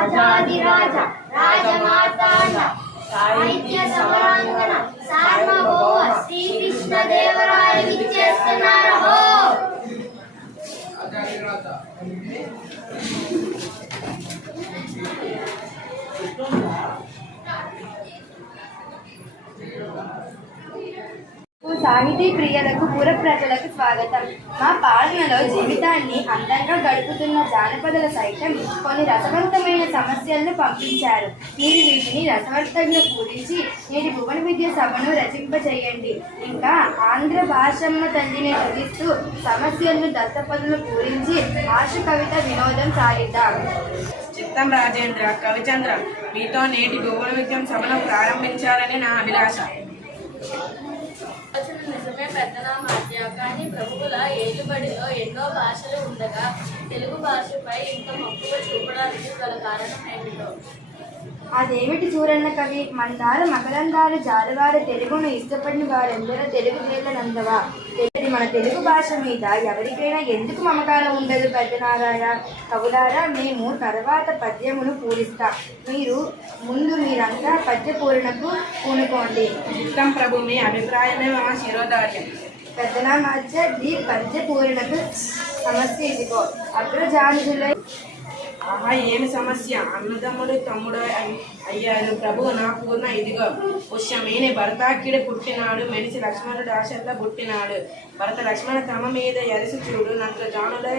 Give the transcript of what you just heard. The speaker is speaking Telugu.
ರಾಜಾಧಿರಾಜ ರಾಜಮಾತಾಂಡ ಸಾಹಿತ್ಯ ಸಮರಾಂಗಣ ಸಾರ್ವಭೌಮ ಶ್ರೀಕೃಷ್ಣ ದೇವರಾಯ ವಿದ್ಯಾಸನಾರಹೋ Thank you. సాహితీ ప్రియులకు పుర ప్రజలకు స్వాగతం. మా పాలనలో జీవితాన్ని అందంగా గడుపుతున్న జానపదుల సైతం కొన్ని రసవంతమైన సమస్యలను పంపించారు. మీరు వీటిని రసవంతంగా పూరించి నేటి భువన విద్య సభను రచింపచేయండి ఇంకా ఆంధ్ర భాషమ్మ తల్లిని తుదిస్తూ సమస్యలను దత్తపదులు పూరించి ఆశ కవిత వినోదం సాగిద్దాం చిత్తం రాజేంద్ర కవిచంద్ర మీతో నేటి భూగోళ విద్యం సభను ప్రారంభించాలని నా అభిలాష. మధ్య కానీ ప్రభువుల ఏలుబడిలో ఎన్నో భాషలు ఉండగా తెలుగు భాషపై ఇంత మక్కువ చూపడానికి గల కారణం ఏమిటో? అదేమిటి చూరన్న కవి? మందార మకరందారు జారవారు తెలుగును ఇష్టపడిన వారెందరో తెలుగు నందవా ఇది మన తెలుగు భాష మీద ఎవరికైనా ఎందుకు మమకారం ఉండదు పెద్దనారాయ కవులారా మేము తర్వాత పద్యమును పూరిస్తాం. మీరు ముందు మీరంతా పద్య పూరణకు పూనుకోండి. చిత్తం ప్రభు మీ అభిప్రాయమే మా శిరోధార్యం. పెద్దనా మధ్య ఈ పద్య పూరణకు సమస్య ఇదిగో. అగ్రజానులై ఆహా ఏమి సమస్య? అన్నదమ్ముడు తమ్ముడు అయ్యారు. ప్రభు నా పూర్ణ ఇదిగో. పుష్యమేని భరతాక్యుడు పుట్టినాడు మెడిసి లక్ష్మణుడు ఆశల్లో పుట్టినాడు. భరత లక్ష్మణ తమ మీద ఎరసి చూడు నట్లు జానులై